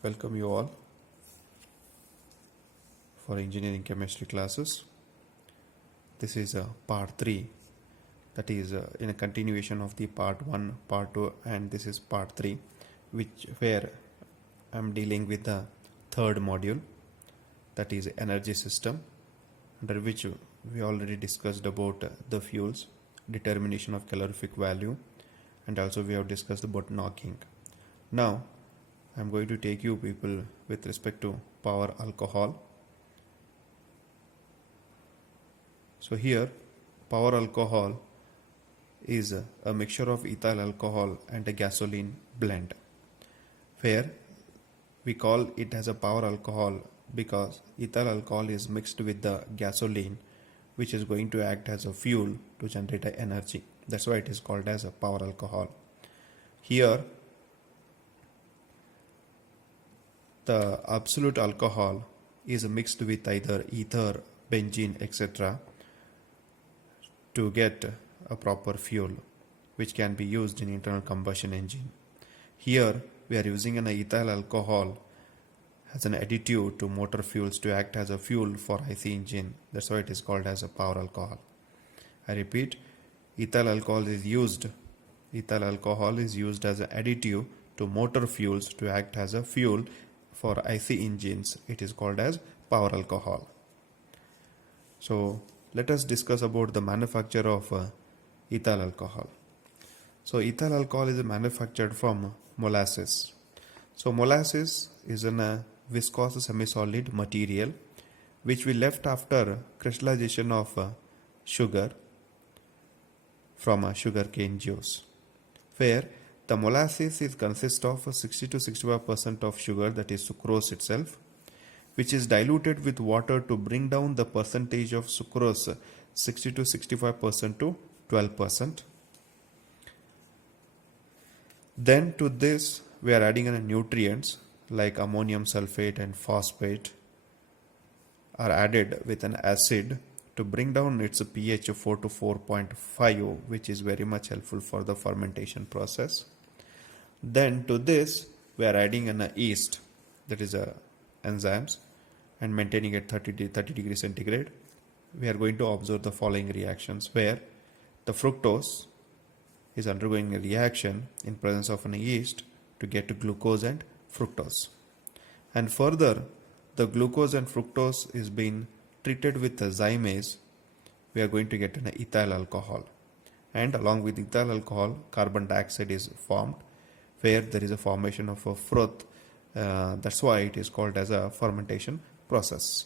Welcome you all for engineering chemistry classes. This is part 3, that is in a continuation of the part 1, part 2, and this is part 3, where I'm dealing with the third module, that is energy system, under which we already discussed about the fuels, determination of calorific value, and also we have discussed about knocking. Now I'm going to take you people with respect to power alcohol. So here power alcohol is a mixture of ethyl alcohol and a gasoline blend, where we call it as a power alcohol because ethyl alcohol is mixed with the gasoline, which is going to act as a fuel to generate energy. That's why it is called as a power alcohol. Here the absolute alcohol is mixed with either ether, benzene, etc. to get a proper fuel which can be used in internal combustion engine. Here we are using an ethyl alcohol as an additive to motor fuels to act as a fuel for IC engine. That's why it is called as a power alcohol. I repeat, ethyl alcohol is used as an additive to motor fuels to act as a fuel for IC engines. It is called as power alcohol. So let us discuss about the manufacture of ethyl alcohol. So ethyl alcohol is manufactured from molasses. So molasses is a viscous semi-solid material which we left after crystallization of sugar from a sugarcane juice, where the molasses consists of 60 to 65% of sugar, that is sucrose itself, which is diluted with water to bring down the percentage of sucrose 60 to 65% to 12%. Then to this we are adding nutrients like ammonium sulfate and phosphate are added with an acid to bring down its pH 4 to 4.5, which is very much helpful for the fermentation process. Then to this we are adding an yeast, that is enzymes, and maintaining at 30 degrees centigrade. We are going to observe the following reactions, where the fructose is undergoing a reaction in presence of an yeast to get glucose and fructose, and further the glucose and fructose is being treated with the zymase. We are going to get an ethyl alcohol, and along with ethyl alcohol carbon dioxide is formed, where there is a formation of a froth. That's why it is called as a fermentation process.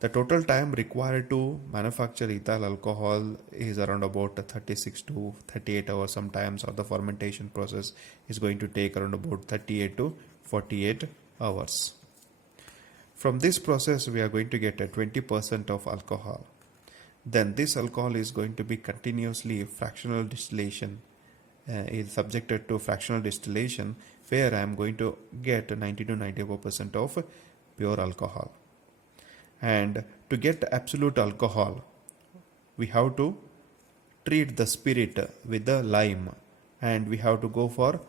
The total time required to manufacture ethyl alcohol is around about 36 to 38 hours sometimes, or the fermentation process is going to take around about 38 to 48 hours. From this process we are going to get a 20% of alcohol. Then this alcohol is going to be continuously fractional distillation, is subjected to fractional distillation, where I am going to get 90 to 94% of pure alcohol. And to get absolute alcohol, we have to treat the spirit with the lime, and we have to go for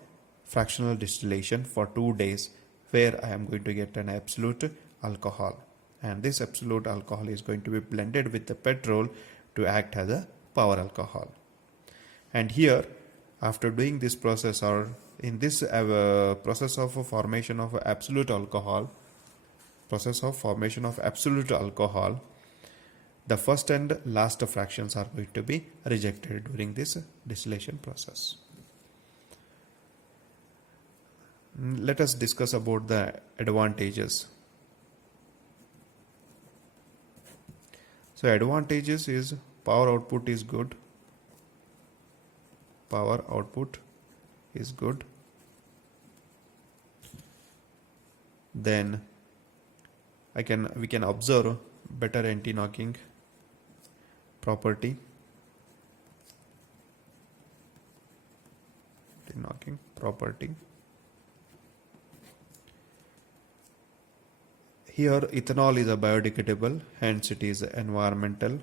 fractional distillation for 2 days, where I am going to get an absolute alcohol. And this absolute alcohol is going to be blended with the petrol to act as a power alcohol. And here, after doing this process, or in this process of formation of absolute alcohol, the first and last fractions are going to be rejected during this distillation process. Let us discuss about the advantages. So advantages is power output is good. Then we can observe better anti-knocking property. Here ethanol is a biodegradable, hence it is environmental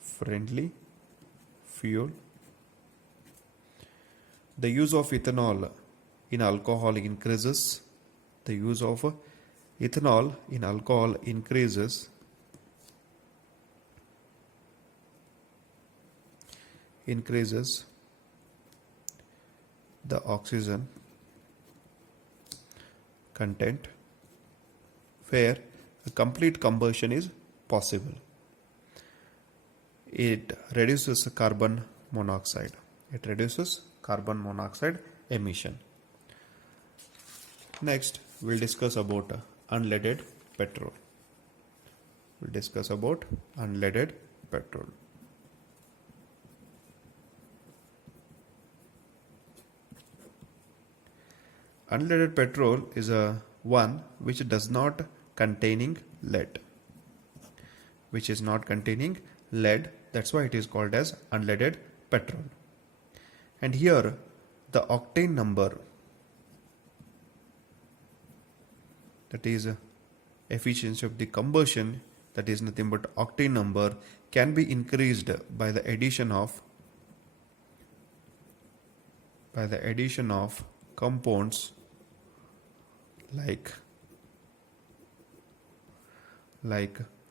friendly fuel. The use of ethanol in alcohol increases. The use of ethanol in alcohol increases the oxygen content where a complete combustion is possible. It reduces carbon monoxide. It reduces carbon monoxide emission. Next, we'll discuss about unleaded petrol. We'll discuss about unleaded petrol. Unleaded petrol is a one which does not containing lead. Which is not containing lead. That's why it is called as unleaded petrol. And here the octane number, that is efficiency of the combustion, that is nothing but octane number, can be increased by the addition of compounds like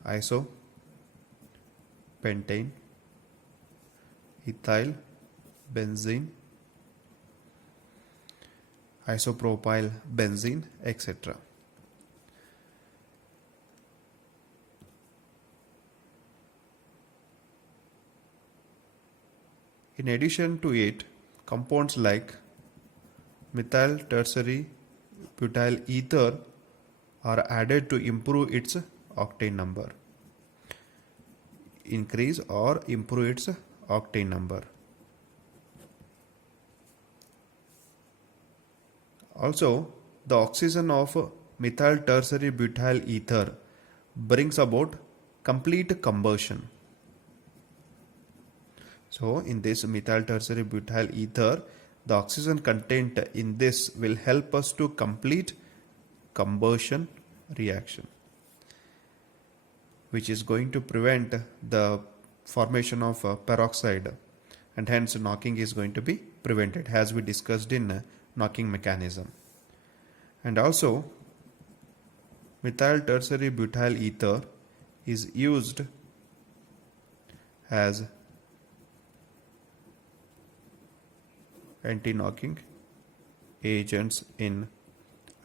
isopentane, ethyl benzene, isopropyl benzene, etc. In addition to it, compounds like methyl tertiary butyl ether are added to improve its octane number. Increase or improve its octane number. Also, the oxygen of methyl tertiary butyl ether brings about complete combustion. So, in this methyl tertiary butyl ether, the oxygen content in this will help us to complete combustion reaction, which is going to prevent the formation of peroxide, and hence knocking is going to be prevented, as we discussed in knocking mechanism. And also, methyl tertiary butyl ether is used as anti-knocking agents in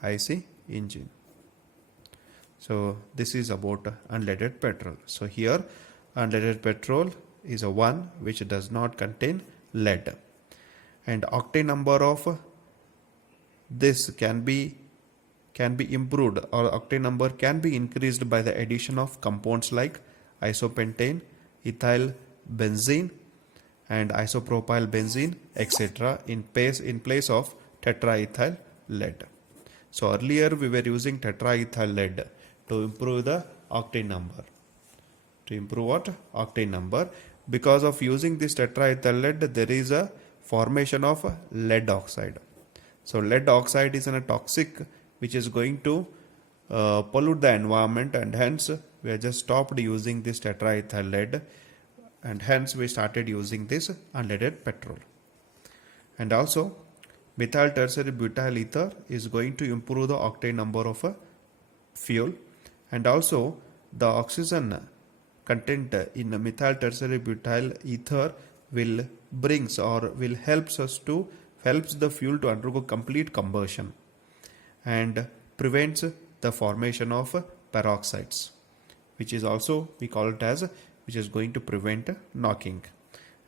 IC engine. So this is about unleaded petrol. So here unleaded petrol is a one which does not contain lead, and octane number of this can be improved, or octane number can be increased by the addition of compounds like isopentane, ethyl benzene and isopropyl benzene, etc. in place of tetraethyl lead. So earlier we were using tetraethyl lead to improve the octane number. To improve what? Octane number. Because of using this tetraethyl lead, there is a formation of lead oxide. So lead oxide is a toxic which is going to pollute the environment, and hence we have just stopped using this tetraethyl lead, and hence we started using this unleaded petrol. And also methyl tertiary butyl ether is going to improve the octane number of a fuel, and also the oxygen content in methyl tertiary butyl ether will helps the fuel to undergo complete combustion and prevents the formation of peroxides, which is also we call it as which is going to prevent knocking.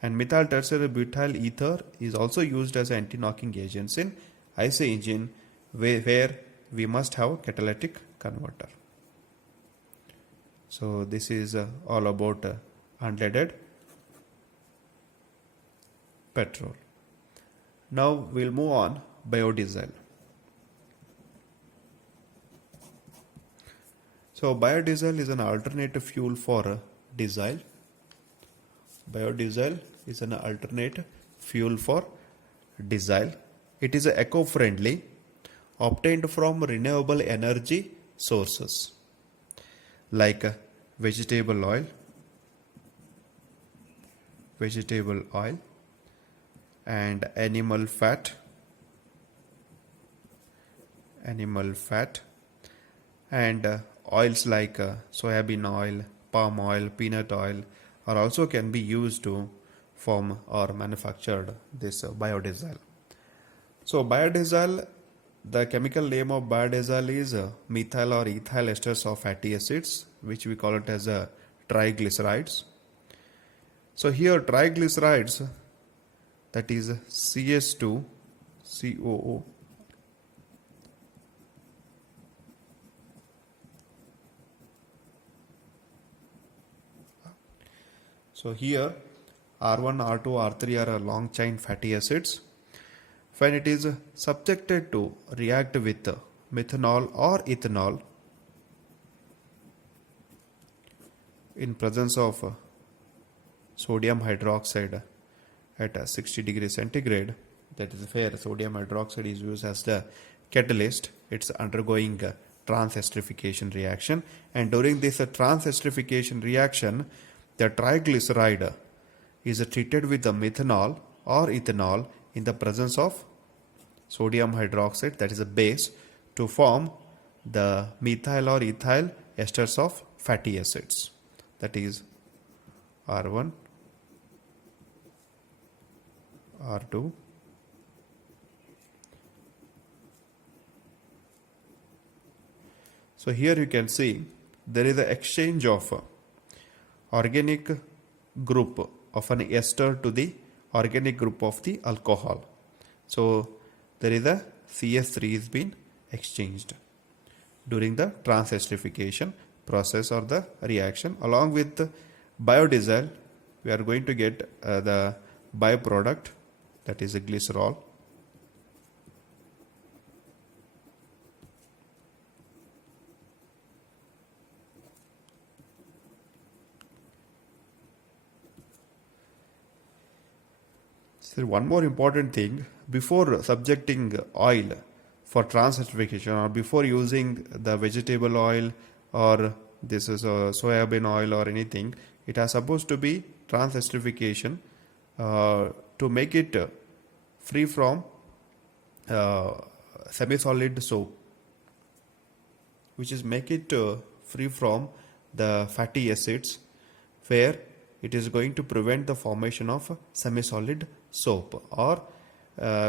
And methyl tertiary butyl ether is also used as anti-knocking agents in IC engine where we must have catalytic converter. So this is all about unleaded petrol. Now we'll move on biodiesel. So biodiesel is an alternative fuel for diesel. Biodiesel is an alternate fuel for diesel. It is eco-friendly, obtained from renewable energy sources like vegetable oil, and animal fat, and oils like soybean oil, palm oil, peanut oil are also can be used to form or manufactured this biodiesel. So biodiesel, the chemical name of biodiesel is methyl or ethyl esters of fatty acids, which we call it as triglycerides. So here triglycerides, that is CS2COO. So here R1, R2, R3 are long chain fatty acids. When it is subjected to react with methanol or ethanol in presence of sodium hydroxide at 60 degrees centigrade, that is where sodium hydroxide is used as the catalyst, it's undergoing a trans-esterification reaction, and during this trans-esterification reaction the triglyceride is treated with the methanol or ethanol in the presence of sodium hydroxide, that is a base, to form the methyl or ethyl esters of fatty acids, that is R1, R2, so here you can see there is an exchange of organic group of an ester to the organic group of the alcohol. So there is a CS3 is being exchanged during the trans-esterification process or the reaction. Along with the biodiesel, we are going to get the byproduct, that is a glycerol. So one more important thing, before subjecting oil for trans-esterification or before using the vegetable oil or this is a soybean oil or anything, it is supposed to be trans-esterification to make it free from semi-solid soap, which is make it free from the fatty acids, where it is going to prevent the formation of semi-solid soap, or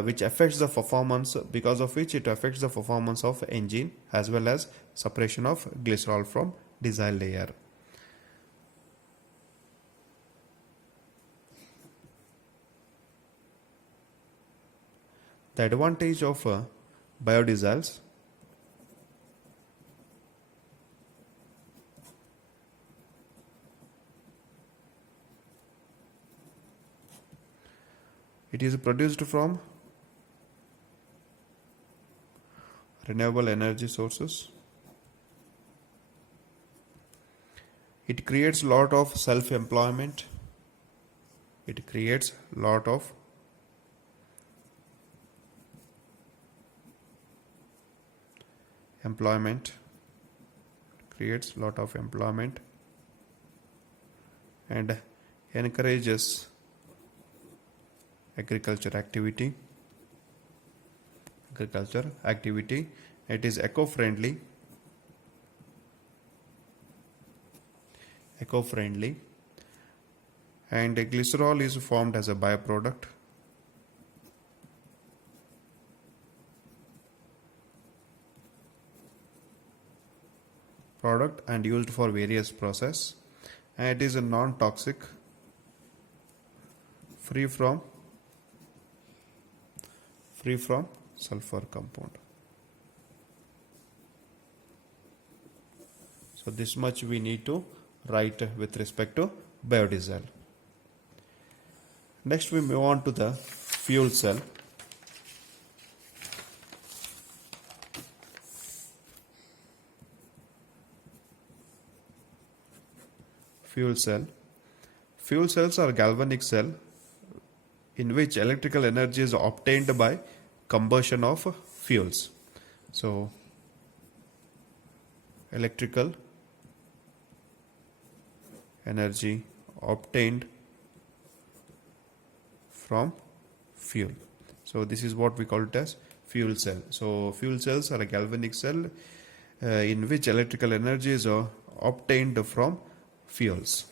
which affects the performance, because of which it affects the performance of engine as well as separation of glycerol from disyl layer. The advantage of biodiesels, it is produced from renewable energy sources. It creates lot of self-employment. It creates lot of employment. Creates lot of employment and encourages agriculture activity. It is eco-friendly and glycerol is formed as a byproduct. And used for various process, and it is a non-toxic, free from sulfur compound. So this much we need to write with respect to biodiesel. Next we move on to the fuel cell. Fuel cells are galvanic cell in which electrical energy is obtained by combustion of fuels. So electrical energy obtained from fuel. So this is what we call it as fuel cell. So fuel cells are a galvanic cell in which electrical energy is obtained from fuels.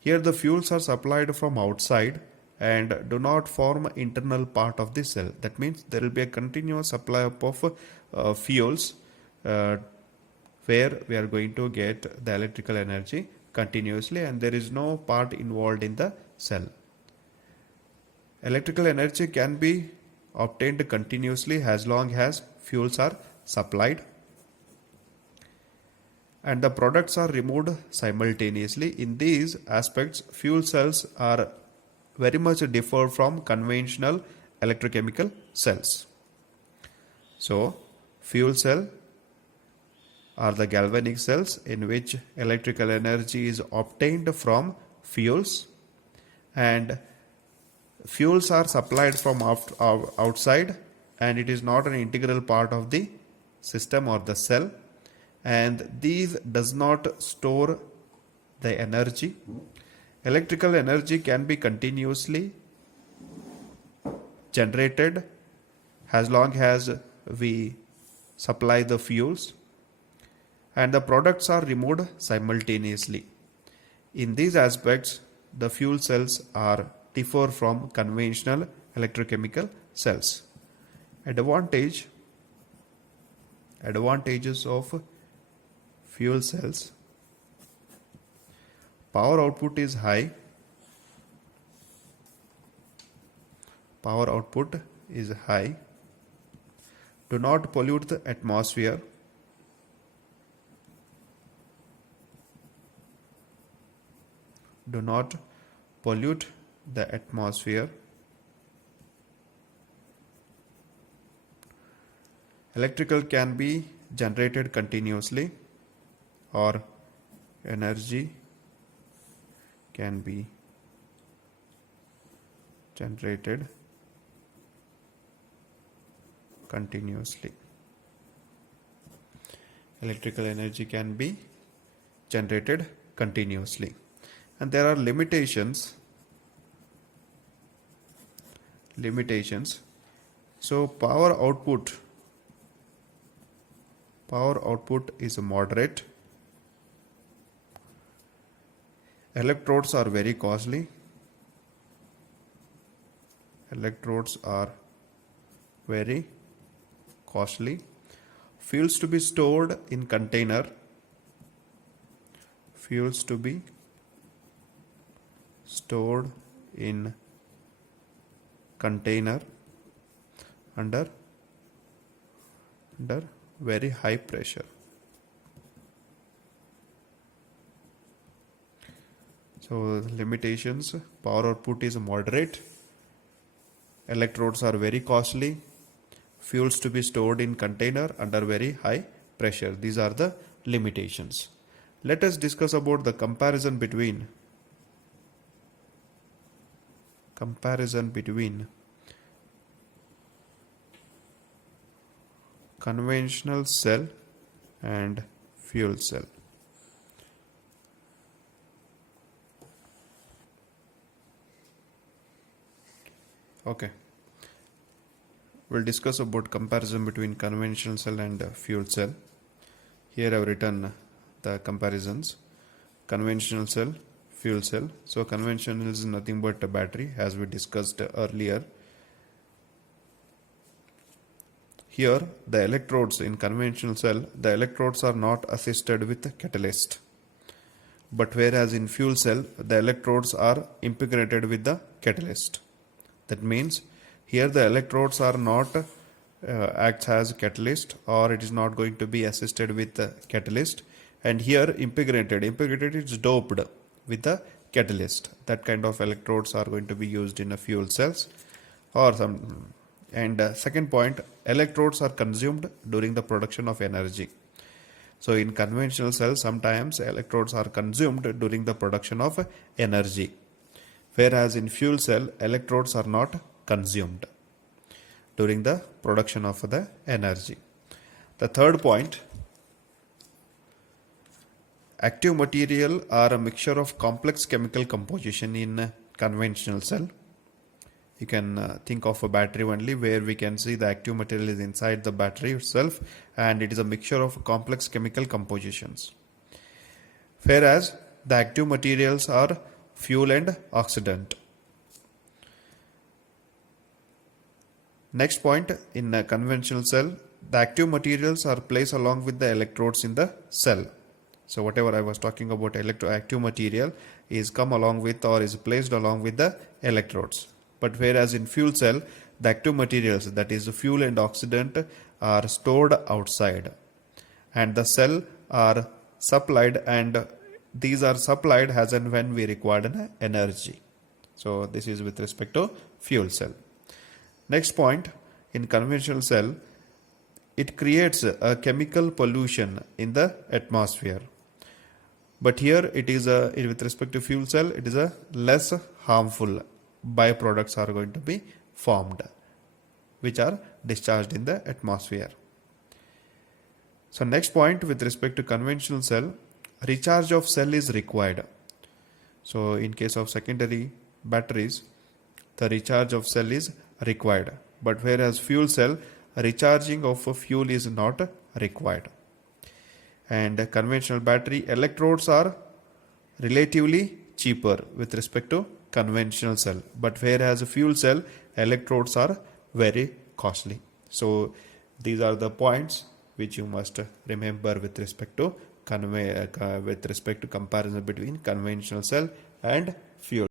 Here the fuels are supplied from outside and do not form internal part of the cell. That means there will be a continuous supply of fuels where we are going to get the electrical energy continuously, and there is no part involved in the cell. Electrical energy can be obtained continuously as long as fuels are supplied and the products are removed simultaneously. In these aspects, fuel cells are very much differ from conventional electrochemical cells. So, fuel cell are the galvanic cells in which electrical energy is obtained from fuels, and fuels are supplied from outside, and it is not an integral part of the system or the cell, and these does not store the energy. Electrical energy can be continuously generated as long as we supply the fuels, and the products are removed simultaneously. In these aspects, the fuel cells are differ from conventional electrochemical cells. Advantages of fuel cells: power output is high. Do not pollute the atmosphere. Electrical can be generated continuously, or energy can be generated continuously. Electrical energy can be generated continuously. And there are limitations. So power output is moderate. Electrodes are very costly. Fuels to be stored in container. Under very high pressure. So limitations: power output is moderate, electrodes are very costly, fuels to be stored in container under very high pressure. These are the limitations. Let us discuss about the comparison between conventional cell and fuel cell. Okay, we'll discuss about comparison between conventional cell and fuel cell. Here I've written the comparisons: conventional cell, fuel cell. So conventional is nothing but a battery, as we discussed earlier. Here the electrodes in conventional cell, the electrodes are not assisted with catalyst, but whereas in fuel cell the electrodes are impregnated with the catalyst. That means here the electrodes are not acts as catalyst, or it is not going to be assisted with the catalyst, and here impregnated is doped with the catalyst. That kind of electrodes are going to be used in a fuel cells or some. And second point, electrodes are consumed during the production of energy. So in conventional cells, sometimes electrodes are consumed during the production of energy, whereas in fuel cell electrodes are not consumed during the production of the energy. The third point, active material are a mixture of complex chemical composition in conventional cell. you can think of a battery only, where we can see the active material is inside the battery itself, and it is a mixture of complex chemical compositions. Whereas the active materials are fuel and oxidant. Next point, in a conventional cell, the active materials are placed along with the electrodes in the cell. So whatever I was talking about, electroactive material is come along with or is placed along with the electrodes. But whereas in fuel cell, the active materials, that is the fuel and oxidant, are stored outside, and the cell are supplied, and these are supplied as and when we require an energy. So this is with respect to fuel cell. Next point, in conventional cell, it creates a chemical pollution in the atmosphere. But here it is with respect to fuel cell, it is a less harmful byproducts are going to be formed, which are discharged in the atmosphere. So next point, with respect to conventional cell, recharge of cell is required. So in case of secondary batteries, the recharge of cell is required. But whereas fuel cell, recharging of fuel is not required. And conventional battery electrodes are relatively cheaper with respect to conventional cell, but whereas fuel cell electrodes are very costly. So these are the points which you must remember with respect to comparison between conventional cell and fuel.